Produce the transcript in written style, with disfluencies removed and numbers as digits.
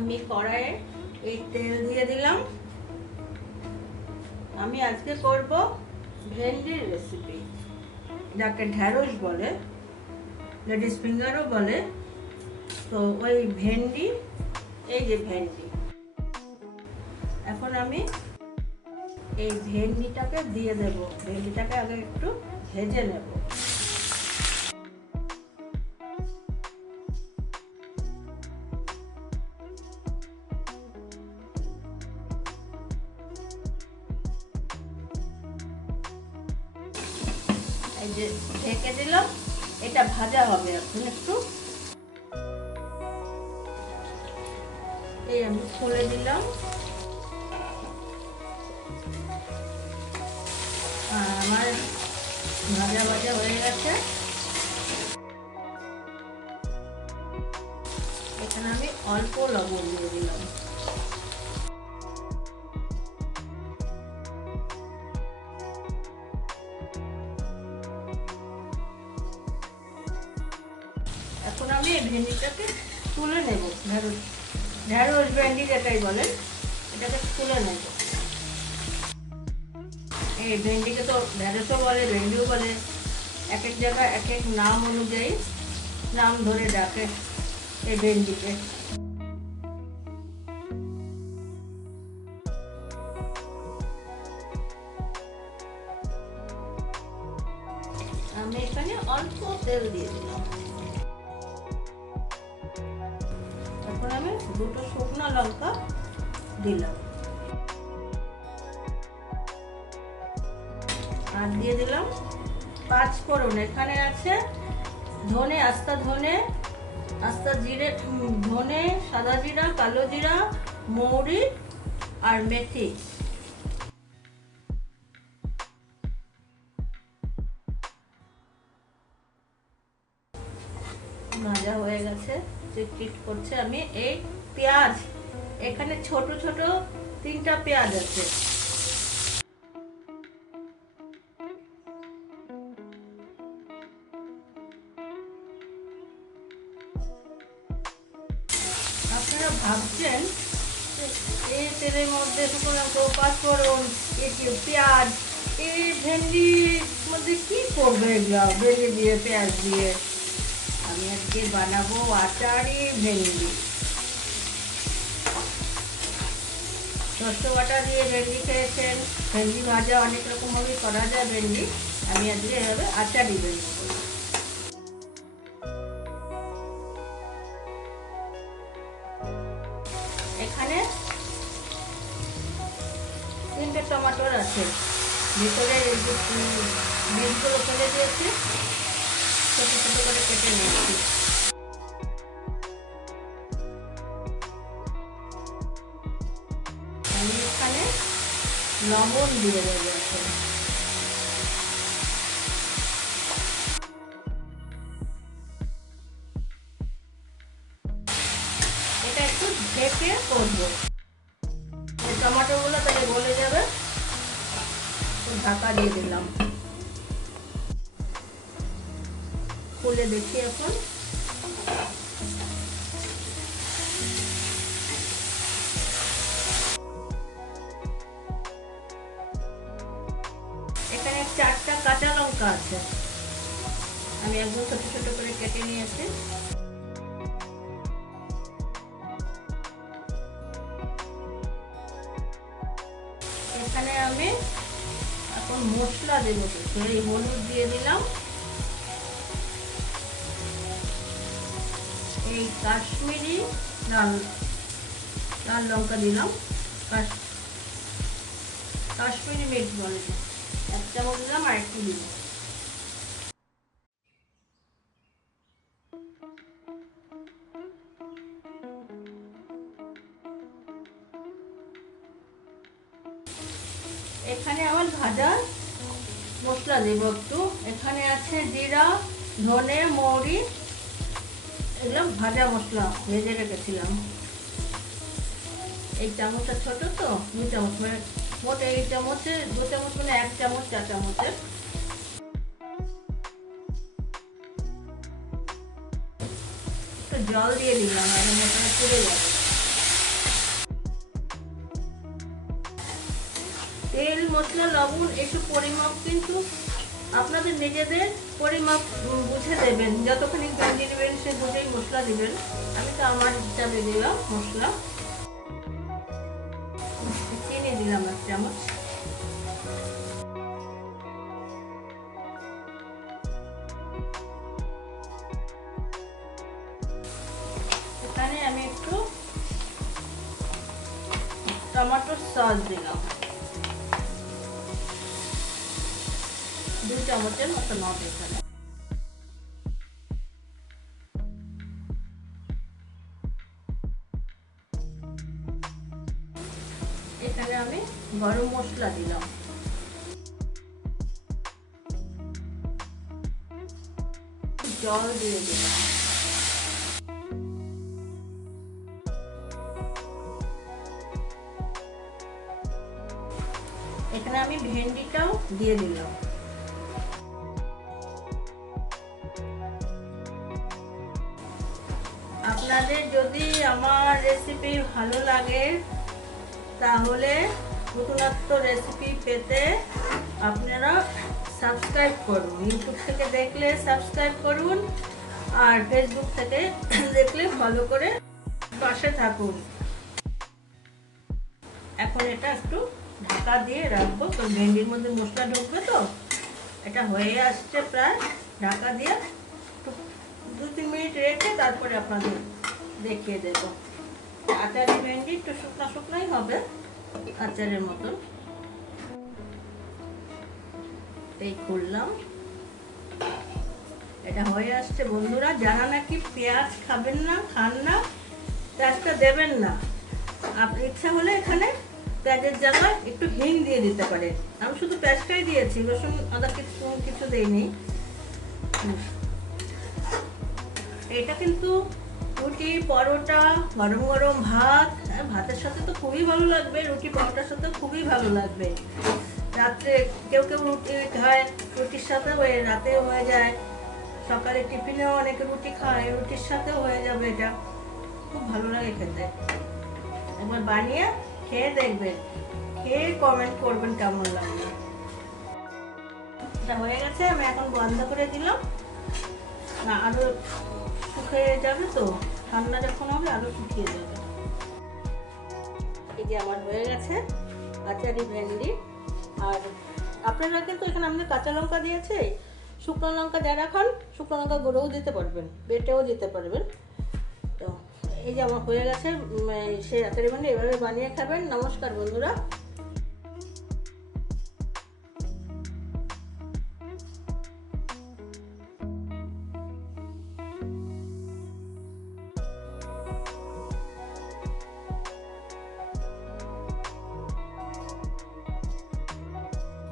আমি কড়াইয়ে এই তেল দিয়ে দিলাম। আমি আজকে করব ভেন্ডির রেসিপি, যাকে ঢ্যাঁড়স বলে, লেডিস ফিঙ্গারও বলে। তো ওই ভেন্ডি, এই যে ভেন্ডি, এখন আমি এই ভেন্ডিটাকে দিয়ে দেব। ভেন্ডিটাকে আগে একটু ভেজে নেব। এই যে ঢেকে দিলাম, এটা ভাজা হবে এখন একটু। এই আমি খুলে দিলাম। আমার ভাজা ভাজা হয়ে গেছে। এখানে আমি অল্প লবণ দিয়ে দিলাম। এখন আমি এই ভেন্ডিটাকে তুলে নেব। ঢ্যাঁড়স ভেন্ডি যেটাই বলেন, এটাকে তুলে নেব। এই ভেন্ডিকে তো ঢ্যাঁড়সও বলে, ভেন্ডিও বলে, এক এক জায়গায় এক এক নাম অনুযায়ী নাম ধরে ডাকে এই ভেন্ডিকে। আমি এখানে অল্প তেল দিয়ে দিলাম। এখন আমি দুটো শুকনো লঙ্কা দিলাম, আর দিয়ে দিলাম 5 ফোড়ন। এখানে আছে ধনে, আস্তা ধনে, আস্তা জিরে, ধনে, সাদা জিরা, কালো জিরা, মৌরি আর মেথি। ভাজা হয়ে গেছে, চিটচিট করছে। আমি এই পেঁয়াজ, এখানে ছোট ছোট 3টা পেঁয়াজ আছে, আপনারা ভাবছেন এই তেলের মধ্যে শুকনো 5 ফোড়ন, পেঁয়াজ, এই ভেন্ডির মধ্যে কি করবে এগুলো? ভেন্ডি দিয়ে, পেঁয়াজ দিয়ে আমি আজকে বানাবো আচারি ভেন্ডি। সরষে বাটা দিয়ে ভেন্ডি খেয়েছেন, ভেন্ডি ভাজা অনেক রকমভাবে করা যায় ভেন্ডি। আমি আজকে এভাবে আচারি ভেন্ডি করব। এখানে 3টে টমেটোর আছে, ভিতরে বীজগুলো ফেলে দিয়েছি, ছোট ছোট করে কেটে নিয়েছি। আমি এখানে লবণ দিয়ে দেবো এখন। এটা একটু ঢেকে করবো, এই টমেটোগুলো তাহলে গলে যাবে। ঢাকা দিয়ে দিলাম। খুলে দেখি এখন। এখানে 4টা কাঁচা লঙ্কা আছে, আমি একদম ছোট ছোট করে কেটে নিয়েছি। এখানে আমি এখন মশলা দেবো। এই হলুদ দিয়ে দিলাম, এই কাশ্মীরি লাল লঙ্কা দিলাম, কাশ্মীরি মির্চ বলে, 1 চামচ দিলাম, আর একটু দিলাম। এখানে আমার ভাজা মশলা দেব একটু। এখানে আছে জিরা, ধনে, মৌরি, এগুলো ভাজা মশলা ভেজে রেখেছিলাম। এই চামচটা ছোট তো, 2 চামচ, মানে মোট এই চামচে 2 চামচ, মানে 1 চামচ 4 চামচের। জল দিয়ে দিলাম, আর মশলা পুড়ে যাবে। মশলা লবণ একটু পরিমাপ কিন্তু আপনাদের নিজেদের পরিমাপ বুঝে দেবেন, যতখানি ভেন্ডি নেবেন সে বুঝেই মশলা দিবেন। আমি তো আমার হিসাবে দিলাম মশলা। চিনি দিলাম 1 চামচ। এখানে আমি একটু টমেটো সস দিলাম, 2 চামচের মতো হবে এখানে। এখানে আমি গরম মশলা দিলাম, জল দিয়ে দিলাম। এখানে আমি ভেন্ডিটাও দিয়ে দিলাম। আপনাদের যদি আমার রেসিপি ভালো লাগে তাহলে নতুনত্ব রেসিপি পেতে আপনারা সাবস্ক্রাইব করুন। ইউটিউব থেকে দেখলে সাবস্ক্রাইব করুন, আর ফেসবুক থেকে দেখলে ফলো করে পাশে থাকুন। এখন এটা একটু ঢাকা দিয়ে রাখবো, তো ভেন্ডির মধ্যে মশলা ঢুকবে, তো এটা হয়ে আসছে প্রায়। ঢাকা দিয়ে 2-3 মিনিট রেখে তারপরে আপনাদের দেখিয়ে দেবো। আচারি ভেন্ডি একটু শুকনো শুকনোই হবে, আচারের মতন। এই খুললাম, এটা হয়ে আসছে বন্ধুরা। যারা নাকি পেঁয়াজ খাবেন না, খান না, পেঁয়াজটা দেবেন না, আপনি ইচ্ছা হলে এখানে পেঁয়াজের জায়গায় একটু হিং দিয়ে দিতে পারেন। আমি শুধু পেঁয়াজটাই দিয়েছি, রসুন আদা কিছু দেইনি। এটা কিন্তু রুটি, পরোটা, গরম গরম ভাত, ভাতের সাথে তো খুবই ভালো লাগবে, রুটি পরোটার সাথে খুবই ভালো লাগবে। রাত্রে কেউ কেউ রুটি খায়, রুটির সাথে রাতে হয়ে যায়। সকালে টিফিনেও অনেকে রুটি খায়, রুটির সাথেও হয়ে যাবে। এটা খুব ভালো লাগে খেতে। একবার বানিয়ে খেয়ে দেখবেন, খেয়ে কমেন্ট করবেন কেমন লাগবে। এটা হয়ে গেছে, আমি এখন বন্ধ করে দিলাম। না, আরো শুকিয়ে যাবে, তো ঠান্ডা যখন হবে আরো শুকিয়ে যাবে। এই যে আমার হয়ে গেছে আচারি ভেন্ডি। আর আপনারা কিন্তু এখানে আমাদের কাঁচা লঙ্কা দিয়েছে, শুকনো লঙ্কা যারা খান শুকনো লঙ্কা গুঁড়োও দিতে পারবেন, বেটেও দিতে পারবেন। তো এই যে আমার হয়ে গেছে সেই আচারি ভেন্ডি, এভাবে বানিয়ে খাবেন। নমস্কার বন্ধুরা।